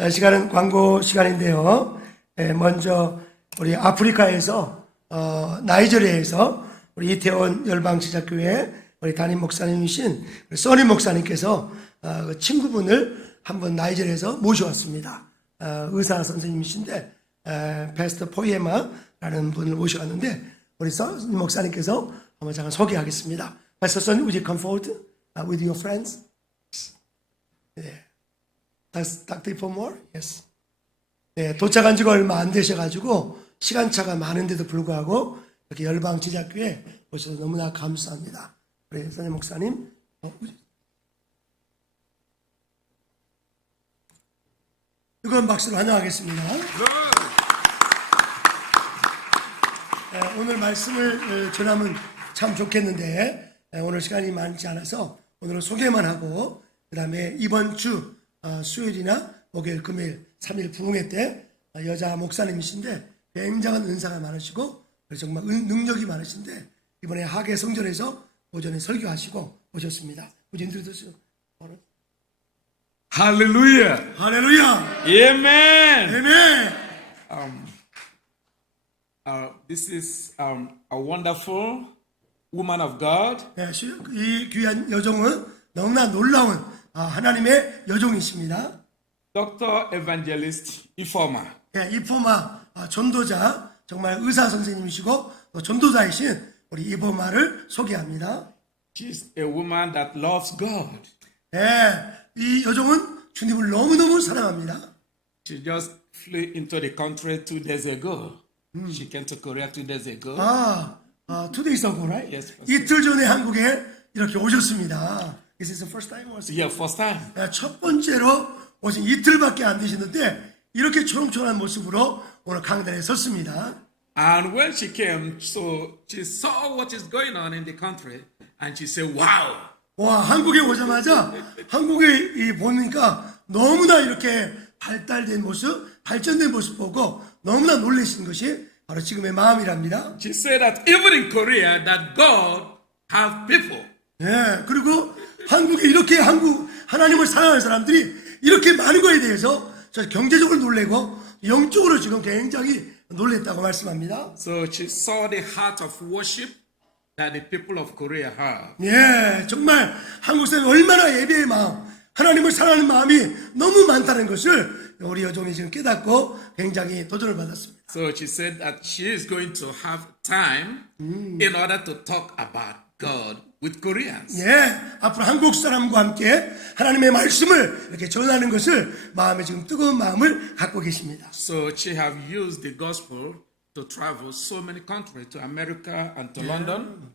어, 시간은 광고 시간인데요. 예, 먼저 우리 아프리카에서 어, 나이지리아에서 우리 이태원 열방지자교회 우리 담임 목사님이신 써니 목사님께서 어, 그 친구분을 한번 나이지리아에서 모셔왔습니다. 어, 의사 선생님이신데 에, 베스트 포이에마라는 분을 모셔왔는데 우리 써니 목사님께서 한번 잠깐 소개하겠습니다. Pastor Sonny, would you come forward uh, with your friends? 예. For more? Yes. 네, 도착한 지가 얼마 안 되셔가지고 시간차가 많은데도 불구하고 이렇게 열방 지자교회 오셔서 너무나 감사합니다. 우리 선생 목사님. 어, 뜨거운 박수로 환영하겠습니다. 네, 오늘 말씀을 어, 전하면 참 좋겠는데 네, 오늘 시간이 많지 않아서 오늘은 소개만 하고 그 다음에 이번 주 어, 수요일이나 목요일 금요일 3일 부흥회 때 어, 여자 목사님이신데 굉장한 은사가 많으시고 그리고 정말 은- 능력이 많으신데 이번에 하계 성전에서 오전에 설교하시고 오셨습니다. 인troduce Hallelujah. 할렐루야 Amen. 아멘 Uh, this is um, a wonderful woman of God. 네, 시- 이 귀한 여종은 너무나 놀라운 아, 하나님의 여종이십니다. Dr. Evangelist Ifoma. 예, 이포마 아, 전도자 정말 의사 선생님이시고 또 전도자이신 우리 이포마를 소개합니다. She's a woman that loves God. 예, 이 여종은 주님을 너무너무 사랑합니다. She just flew into the country two days ago. She came to Korea two days ago. 아, 아 two days ago, right? Yes, first 이틀 전에 한국에 이렇게 오셨습니다. This is the first time or Yeah, first time. 예, 첫 번째로 오신 이틀밖에 안 되시는데 이렇게 초롱초롱한 모습으로 오늘 강단에 섰습니다. And when she came, so she saw what is going on in the country, and she said, "Wow, 와, 한국에 오자마자 한국에 이 보니까 너무나 이렇게 발달된 모습, 발전된 모습 보고 너무나 놀라신 것이 바로 지금의 마음이랍니다. She said that even in Korea, that God have people. 예, 그리고 한국에 이렇게 한국, 하나님을 사랑하는 사람들이 이렇게 많은 거에 대해서 저 경제적으로 놀래고 영적으로 지금 굉장히 놀랬다고 말씀합니다. So she saw the heart of worship that the people of Korea have. 예, 정말 한국 사람이 얼마나 예배의 마음, 하나님을 사랑하는 마음이 너무 많다는 것을 우리 여종이 지금 깨닫고 굉장히 도전을 받았습니다. So she said that she is going to have time in order to talk about God with Koreans. 예, 앞으로 한국 사람과 함께 하나님의 말씀을 이렇게 전하는 것을 마음에 지금 뜨거운 마음을 갖고 계십니다. So she have used the gospel to travel so many countries to America and to London.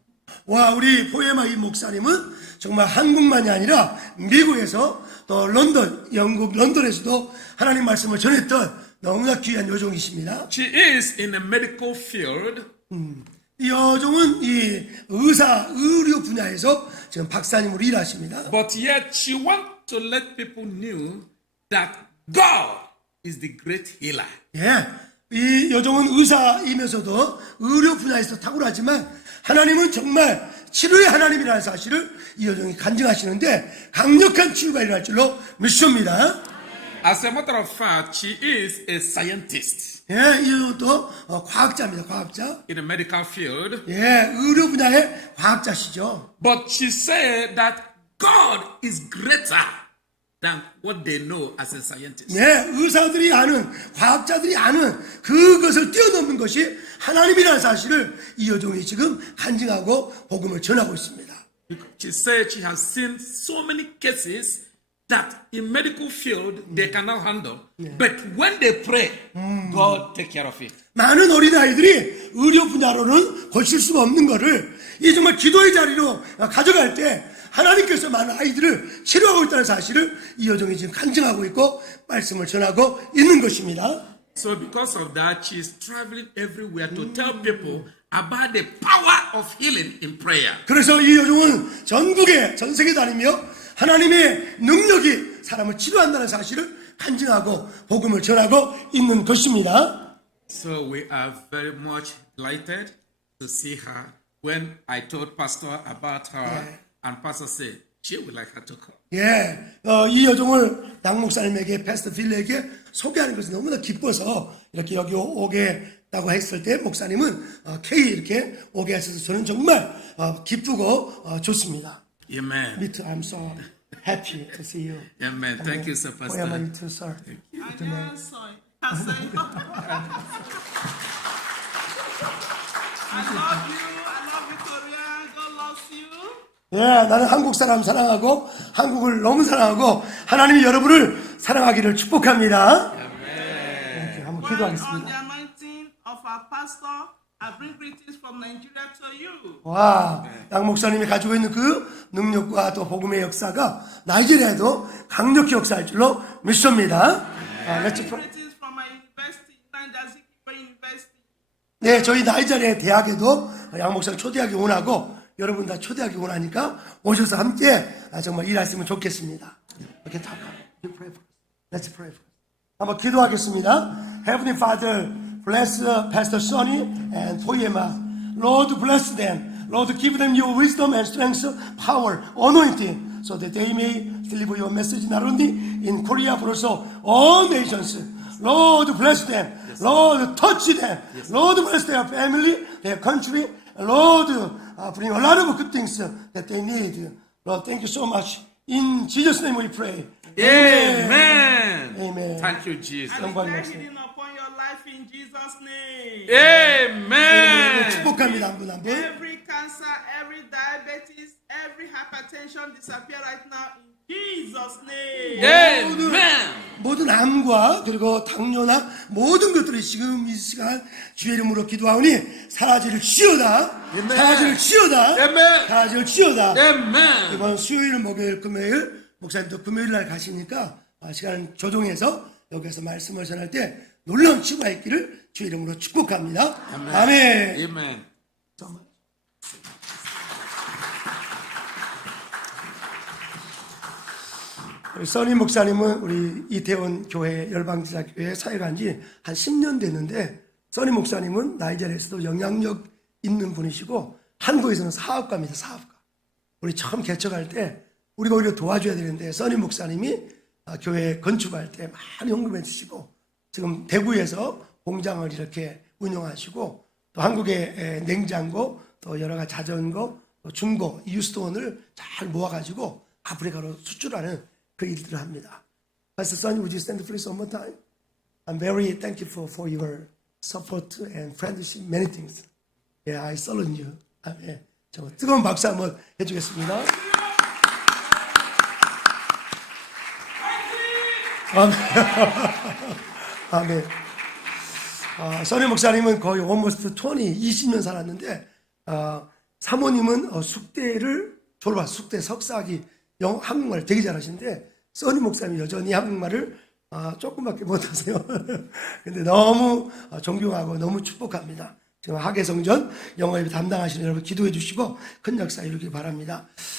와, 우리 포에마 이 목사님은 정말 한국만이 아니라 미국에서 또 런던, 영국 런던에서도 하나님 말씀을 전했던 너무나 귀한 여종이십니다. She is in the medical field, 이 여종은 이 의사, 의료 분야에서 지금 박사님으로 일하십니다. but yet she want to let people know that God is the great healer. 예. 이 여종은 의사이면서도 의료 분야에서 탁월하지만 하나님은 정말 치료의 하나님이라는 사실을 이 여종이 간증하시는데 강력한 치유가 일어날 줄로 믿습니다. As a matter of fact, she is a scientist 예, 이 여종도 어, 과학자입니다. 과학자. in the medical field. 예, 의료 분야의 과학자시죠. But she said that God is greater than what they know as a scientist. 예, 의사들이 아는, 과학자들이 아는 그것을 뛰어넘는 것이 하나님이라는 사실을 이 여종이 지금 간증하고 복음을 전하고 있습니다. She said she has seen so many cases that in medical field they cannot handle. But when they pray, God take care of it. 많은 어린아이들이 의료 분야로는 고칠 수가 없는 거를 이 정말 기도의 자리로 가져갈 때 하나님께서 많은 아이들을 치료하고 있다는 사실을 이 여종이 지금 간증하고 있고 말씀을 전하고 있는 것입니다. So because of that, she's traveling everywhere to tell people about the power of healing in prayer. 그래서 이 여종은 전국에 전 세계 다니며 하나님의 능력이 사람을 치료한다는 사실을 간증하고 복음을 전하고 있는 것입니다. So we are very much delighted to see her. When I told Pastor about her, and Pastor said she would like her to come. 예, 어, 이 여종을 양 목사님에게 패스터 필레에게 소개하는 것이 너무나 기뻐서 이렇게 여기 오- 오겠다고 했을 때 목사님은 어, K 이렇게 오게 하셔서 저는 정말 어, 기쁘고 어, 좋습니다. Amen. Me too. I'm so happy to see you. Amen. Thank you, sir, Pastor. to, sir? I just saw it. I said, I love you. 예, 나는 한국 사람 사랑하고 한국을 너무 사랑하고 하나님이 여러분을 사랑하기를 축복합니다. 네, 한번 기도하겠습니다. 와, 양 목사님이 가지고 있는 그 능력과 또 복음의 역사가 나이지리아에도 강력히 역사할 줄로 믿습니다. 아. 네, 저희 나이지리아 대학에도 양 목사님 초대하기 원하고 여러분 다 초대하기 원하니까 오셔서 함께 아, 정말 일하시면 좋겠습니다. 이렇게 us. Let's pray us. 한번 기도하겠습니다. Heavenly Father, bless uh, Pastor Sonny and Poema. Lord, bless them. Lord, give them your wisdom and strength, power, anointing, so that they may deliver your message not only in Korea but also all nations. Lord, bless them. Lord, touch them. Lord, bless their family, their country. Lord, uh, bring a lot of good things uh, that they need. Lord, thank you so much. In Jesus' name we pray. Amen. Amen. Amen. Thank you, Jesus. And upon your life in Jesus' name. Amen. Every cancer, every diabetes, every hypertension disappear right now Jesus' name. Amen. 모든 암과 그리고 당뇨나 모든 것들이 지금 이 시간 주의 이름으로 기도하오니 사라지를 치어다. 아멘. 사라지를 치어다. 아멘. 사라지를 치어다. Amen. 이번 수요일, 목요일, 금요일 목사님도 금요일 날 가시니까 아, 시간을 조정해서 여기서 말씀을 전할 때 놀라운 치유가 있기를 주 이름으로 축복합니다. 아멘. Amen. 우리 써니 목사님은 우리 이태원 교회 열방지사교회 사역한 지 한 10년 됐는데 써니 목사님은 나이지리아에서도 영향력 있는 분이시고 한국에서는 사업가입니다. 사업가. 우리 처음 개척할 때 우리가 오히려 도와줘야 되는데 써니 목사님이 아, 교회 건축할 때 많이 헌금해 주시고 지금 대구에서 공장을 이렇게 운영하시고 또 한국의 에, 냉장고 또 여러 가지 자전거 또 중고 유스톤을 잘 모아가지고 아프리카로 수출하는 그 일들을 합니다. Pastor Sonny, would you stand please one more time? I'm very thankful for your support and friendship, many things. Yeah, I salute you. 아멘. 정말 뜨거운 박수 한번 해주겠습니다. 아멘. 아멘. 아, 선희 목사님은 거의 almost 20, 20년 살았는데, 아, 사모님은 어, 숙대를 졸업한 숙대 석사학위 영, 한국말 되게 잘하시는데, 써니 목사님이 여전히 한국말을 아, 조금밖에 못하세요. 근데 너무 어, 존경하고 너무 축복합니다. 지금 학예성전 영어 예배 담당하시는 여러분 기도해 주시고 큰 역사 이루길 바랍니다.